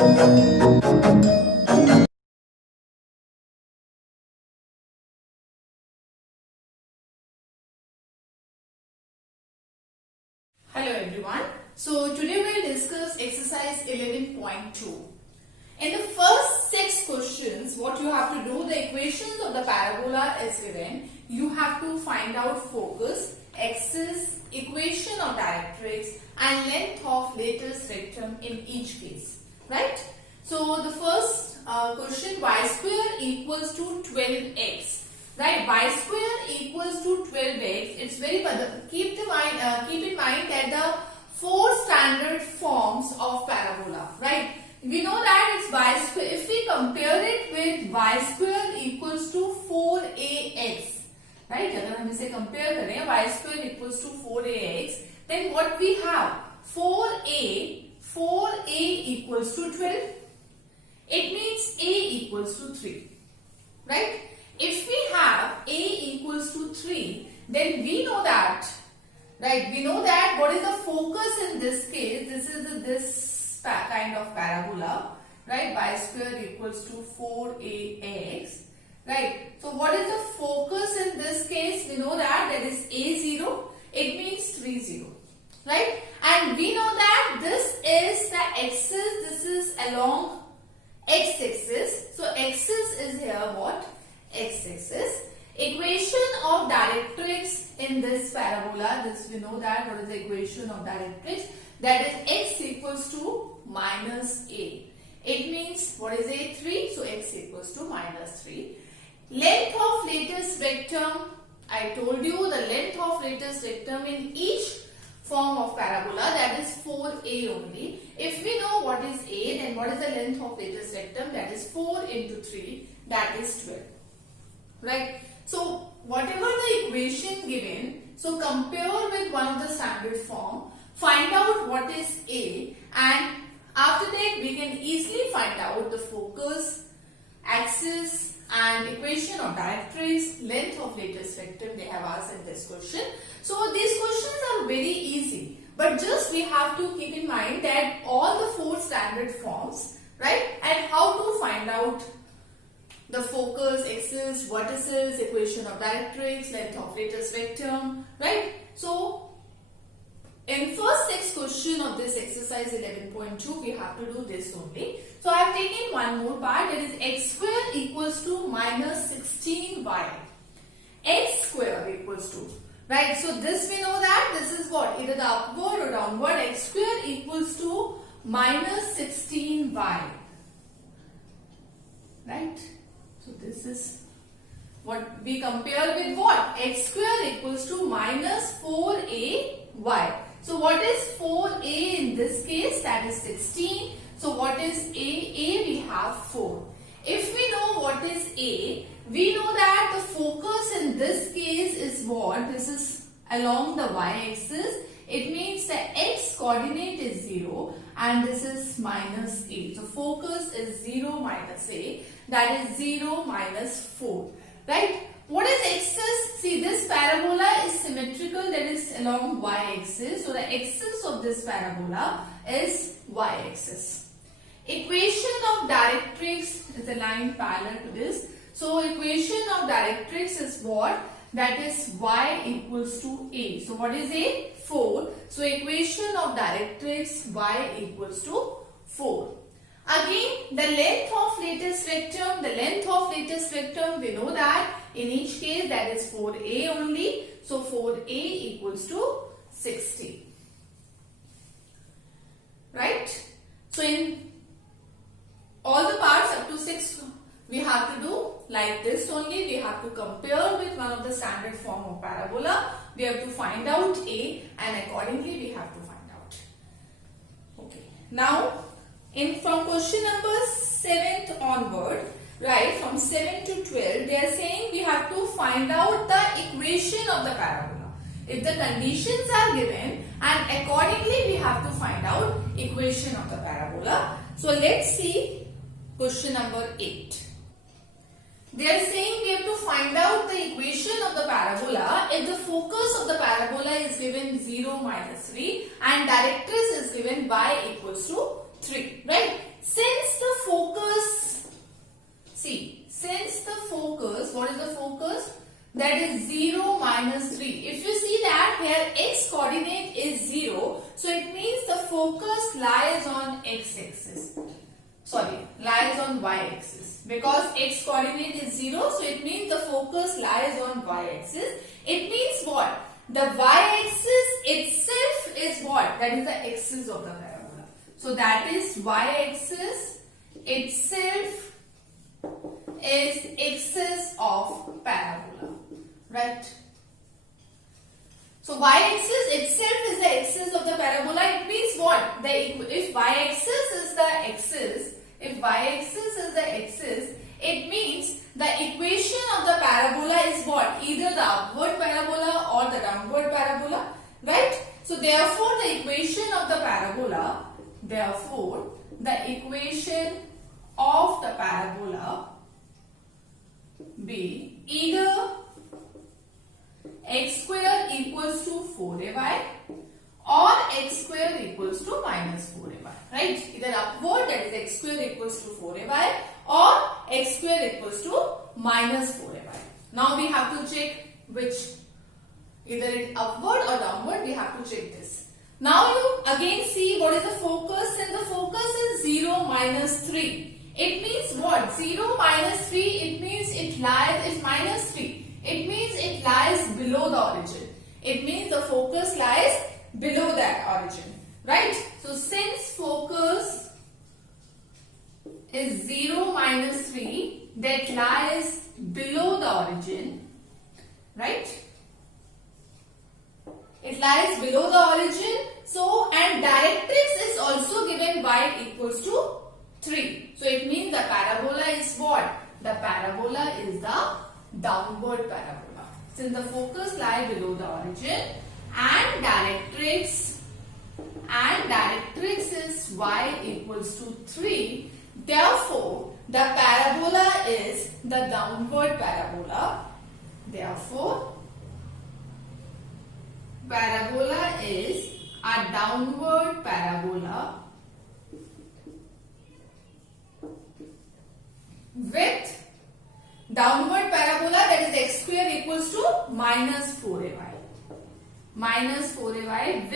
Hello everyone. So today we will discuss exercise 11.2. In the first 6 questions, what you have to do, the equations of the parabola is given. You have to find out focus, axis, equation of directrix and length of lattice rectum in each case. Right? So the first question, y square equals to 12x. Right, y square equals to 12x. It's very keep in mind that the 4 standard forms of parabola. Right, we know that it's y square. If we compare it with y square equals to 4ax, right? अगर हम इसे compare करें y square equals to 4ax, then what we have 4a equals to 12. It means a equals to 3. Right? If we have a equals to 3, then we know that, right? We know that what is the focus in this case? This is this kind of parabola, right? Y square equals to 4ax, right? So what is the focus in this case? We know that is a0. It means 3, 0, right? And we know that this is the axis. This is along x-axis. So axis is here what? X-axis. Equation of directrix in this parabola, this we know that what is the equation of directrix, that is x equals to minus a. It means what is a? 3, so x equals to minus 3. Length of lattice rectum, I told you the length of lattice rectum in each form of parabola, that is 4a only. If we know what is a, then what is the length of lattice rectum? That is 4 into 3, that is 12. Right? So whatever the equation given, so compare with one of the standard form, find out what is a, and after that we can easily find out the focus, axis and equation of directrix, length of lattice rectum they have asked in this question. So these questions are very easy, but just we have to keep in mind that all the 4 standard forms, right, and how to find out the focus, axis, vertices, equation of directrix, length of lattice rectum, right? So in first 6 question of this exercise 11.2, we have to do this only. So I have taken one more part, that is x square equals to minus 16y. X square equals to, right? So this we know that this is what? Either the upward or downward. X square equals to minus 16y. Right? So this is what we compare with what? X square equals to minus 4ay. So what is 4a in this case? That is 16. So what is a? A we have 4. If we know what is a, we know that the focus in this case is what? This is along the y-axis. It means the x coordinate is 0 and this is minus a. So focus is 0 minus a. That is 0 minus 4. Right? What is axis? See, this parabola is symmetrical, that is along y-axis. So the axis of this parabola is y-axis. Equation of directrix is a line parallel to this. So equation of directrix is what? That is y equals to a. So what is a? 4. So equation of directrix y equals to 4. Again, the length of lattice rectum, we know that in each case that is 4a only. So 4a equals to 60. Right? So in all the parts up to 6, we have to do like this only. We have to compare with one of the standard form of parabola. We have to find out a, and accordingly we have to find out. Okay. Now, from question number 7th onward, right, from 7 to 12, they are saying we have to find out the equation of the parabola. If the conditions are given, and accordingly we have to find out equation of the parabola. So let's see question number 8. They are saying we have to find out the equation of the parabola if the focus of the parabola is given 0 minus 3 and directrix is given y equals to 3, right? Since x-axis. Sorry, lies on y-axis. Because x coordinate is 0, so it means the focus lies on y-axis. It means what? The y-axis itself is what? That is the axis of the parabola. So that is y-axis itself is axis of parabola. Right? So y-axis itself is the axis of the parabola. It means what? If y-axis is the axis, it means the equation of the parabola is what? Either the upward parabola or the downward parabola. Right? So therefore the equation of the parabola, be either x square equals to 4ay or x square equals to minus 4ay. Right? Either upward, that is x square equals to 4ay, or x square equals to minus 4ay. Now we have to check which. Either it upward or downward, we have to check this. Now you again see what is the focus, and the focus is 0 minus 3. It means what? 0 minus 3, it means it lies, minus 3. It means it lies below the origin. It means the focus lies below that origin. Right? So since focus is 0 minus 3, that lies below the origin. Right? It lies below the origin. So, and directrix is also given y equals to 3. So, it means the parabola is what? The parabola is the downward parabola. Since the focus lies below the origin and directrix is y equals to 3. Therefore, the parabola is the downward parabola. Therefore, parabola is a downward parabola with downward parabola, that is x square equals to minus 4ay. Minus 4ay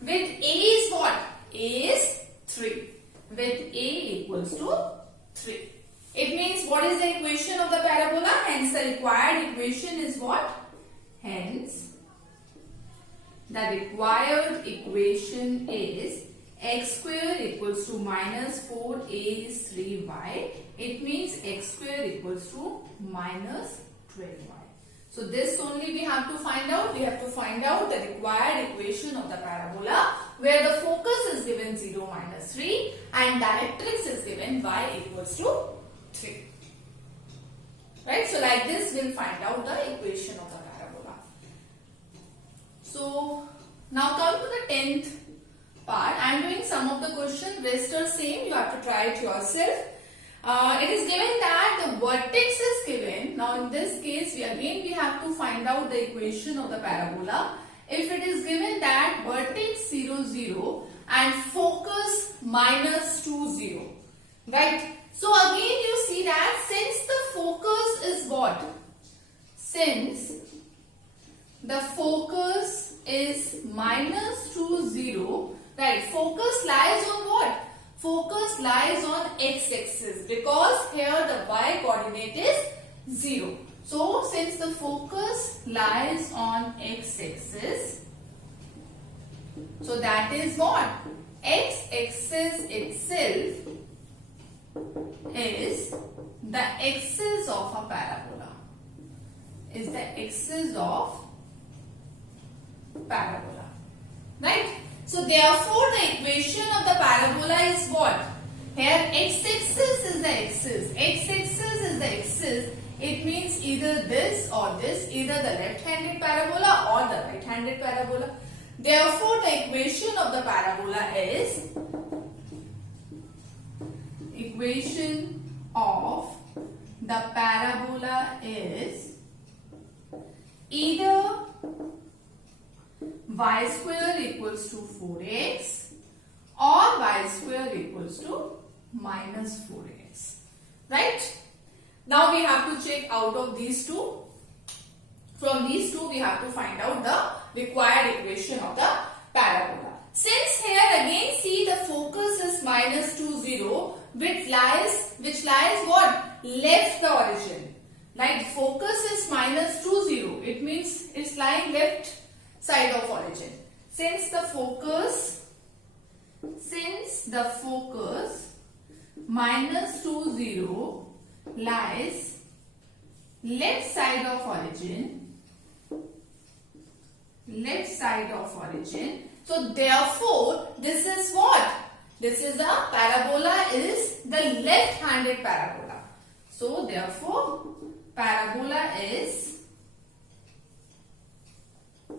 with a is what? A is 3. With a equals to 3. It means what is the equation of the parabola? Hence the required equation is what? Hence the required equation is x square equals to minus 4a is 3y. It means x square equals to minus 12y. So this only we have to find out. We have to find out the required equation of the parabola where the focus is given 0 minus 3 and directrix is given y equals to 3. Right? So like this we'll find out the equation of the parabola. So now come to the 10th part. I am doing some of the questions. Rest are same. You have to try it yourself. It is given that the vertex is given. Now in this case we have to find out the equation of the parabola. If it is given that vertex 0 0 and focus minus 2 0. Right? So again you see that since the focus is what? Since the focus is minus 2 0. Right? Focus lies on what? Focus lies on x-axis because here the y coordinate is 0. So since the focus lies on x-axis, so that is what? X-axis itself is the axis of a parabola. Is the axis of parabola. Right? So therefore the equation of the parabola is what? Here x-axis is the axis. X-axis is the axis. It means either this or this, either the left-handed parabola or the right-handed parabola. Therefore the equation of the parabola is equation of the parabola is either y square equals to 4x or y square equals to minus 4x. Right? Now we have to check out of these two. From these two we have to find out the required equation of the parabola. Since here again see the focus is minus 2, 0, which lies what? Left the origin. Like focus is minus 2, 0. It means it's lying left side of origin. Since the focus minus 2, 0 lies left side of origin. So therefore, this is what? This is a parabola, is the left-handed parabola. So therefore, parabola is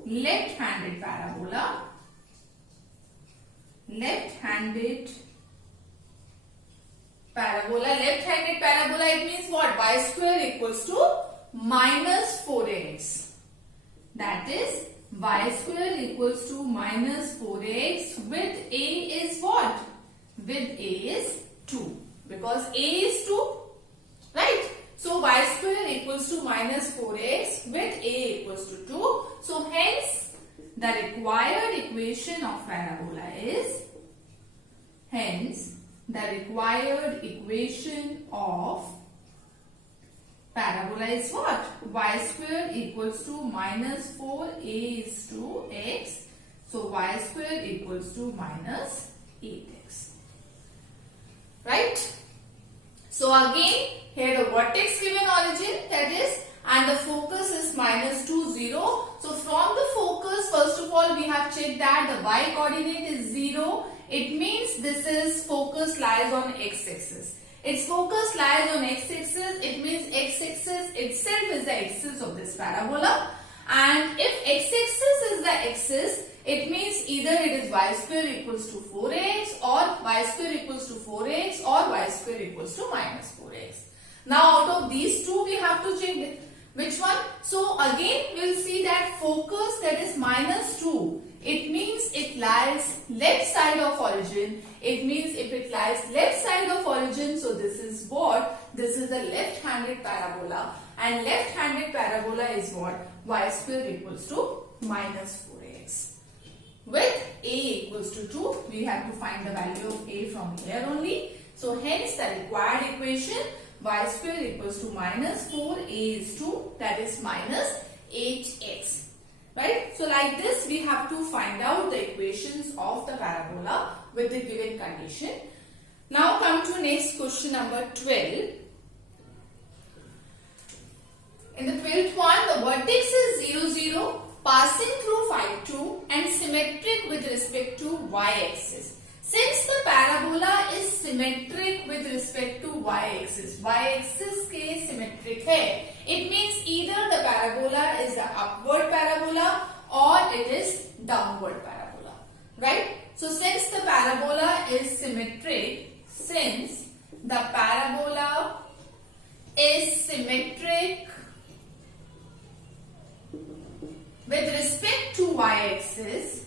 left-handed parabola. Left-handed parabola, it means what? Y square equals to minus 4x. That is, y square equals to minus 4x with a is what? With a is 2. Because a is 2, right? So y square equals to minus 4x with a equals to 2. So hence, the required equation of parabola is, what? Y square equals to minus 4a is to x. So y square equals to minus 8x. Right? So again, here the vertex given origin, that is, and the focus is minus 2, 0. So from the focus, first of all, we have checked that the y coordinate is 0. It means this is focus lies on x-axis. Its focus lies on x-axis. It means x-axis itself is the axis of this parabola. And if x-axis is the axis, it means either it is y square equals to 4x or y square equals to 4x or y square equals to minus 4x. Now out of these two, we have to check which one. So again, we'll see that focus, that is minus 2. It means it lies left side of origin. It means if it lies left side of origin, so this is what? This is a left-handed parabola. And left-handed parabola is what? Y square equals to minus 4x. With a equals to 2, we have to find the value of a from here only. So hence the required equation, y square equals to minus 4a is 2, that is minus 8x. Right? So like this, we have to find out the equations of the parabola with the given condition. Now come to next question number 12. In the 12th one, the vertex is 0, 0, passing through 5, 2 and symmetric with respect to y-axis. Since the parabola is symmetric with respect to y-axis के symmetric है, it means either the parabola is the upward parabola or it is downward parabola, right? So since the parabola is symmetric, with respect to y-axis,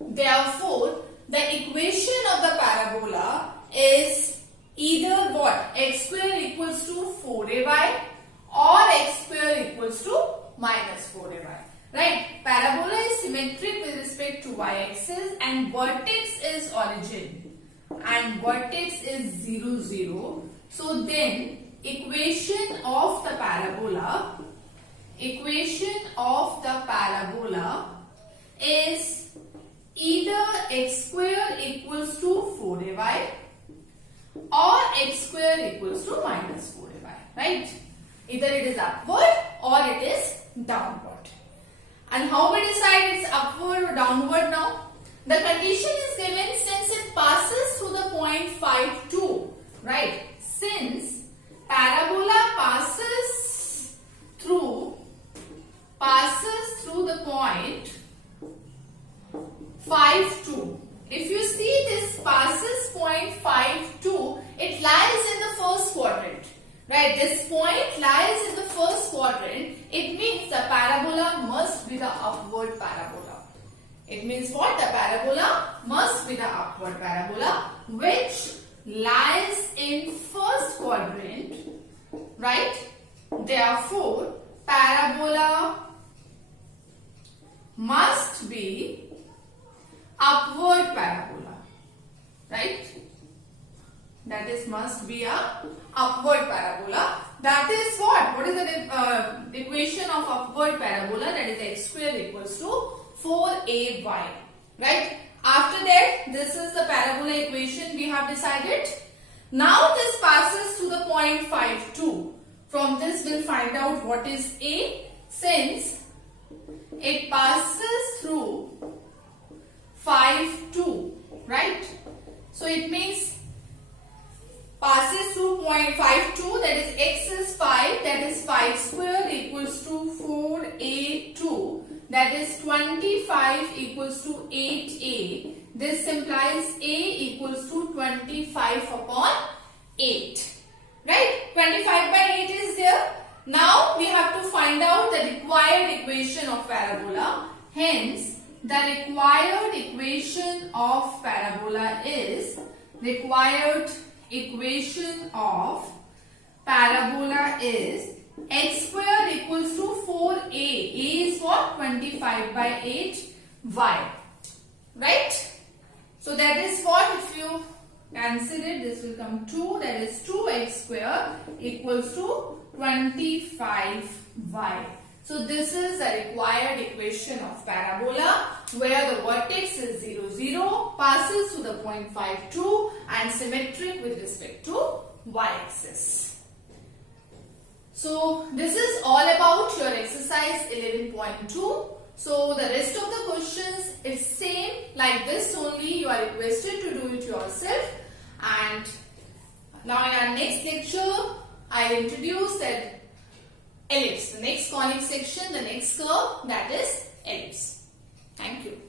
therefore the equation of the parabola is either what? X square equals to 4ay or x square equals to minus 4ay. Right? Parabola is symmetric with respect to y-axis and vertex is origin and vertex is 0, 0. So then equation of the parabola is either x square equals to 4ay or x square equals to minus 4ay, right? Either it is upward or it is downward. And how we decide it's upward or downward now? The condition is given since it passes through the point 5, 2, right? Since parabola passes through the point 5, 2. If you see this passes point 5, 2, it lies in the first quadrant. Right, this point lies in the first quadrant. It means the parabola must be the upward parabola. It means what? The parabola must be the upward parabola which lies in first quadrant, right? Therefore, parabola must be be upward parabola, right? That is must be a upward parabola. That is what? What is the equation of upward parabola? That is x square equals to 4ay, right? After that, this is the parabola equation we have decided. Now this passes through the point 5,2. From this we'll find out what is a, since it passes through 5,2, right? So it means passes through point 5,2, that is x is 5, that is 5 square equals to 4a2, that is 25 equals to 8a. This implies a equals to 25 upon 8, right? 25 by 8 is there. Now we have to find out the required equation of parabola. Hence, the required equation of parabola is x square equals to 4a. A is what? 25 by 8y. Right? So that is what, if you consider, this will come 2. That is 2x square equals to 25y. So this is the required equation of parabola, where the vertex is 0, 0, passes to the point 5,2 and symmetric with respect to y-axis. So this is all about your exercise 11.2. So the rest of the questions is same like this only. You are requested to do it yourself. And now in our next lecture, I will introduce that ellipse, the next conic section, the next curve, that is ellipse. Thank you.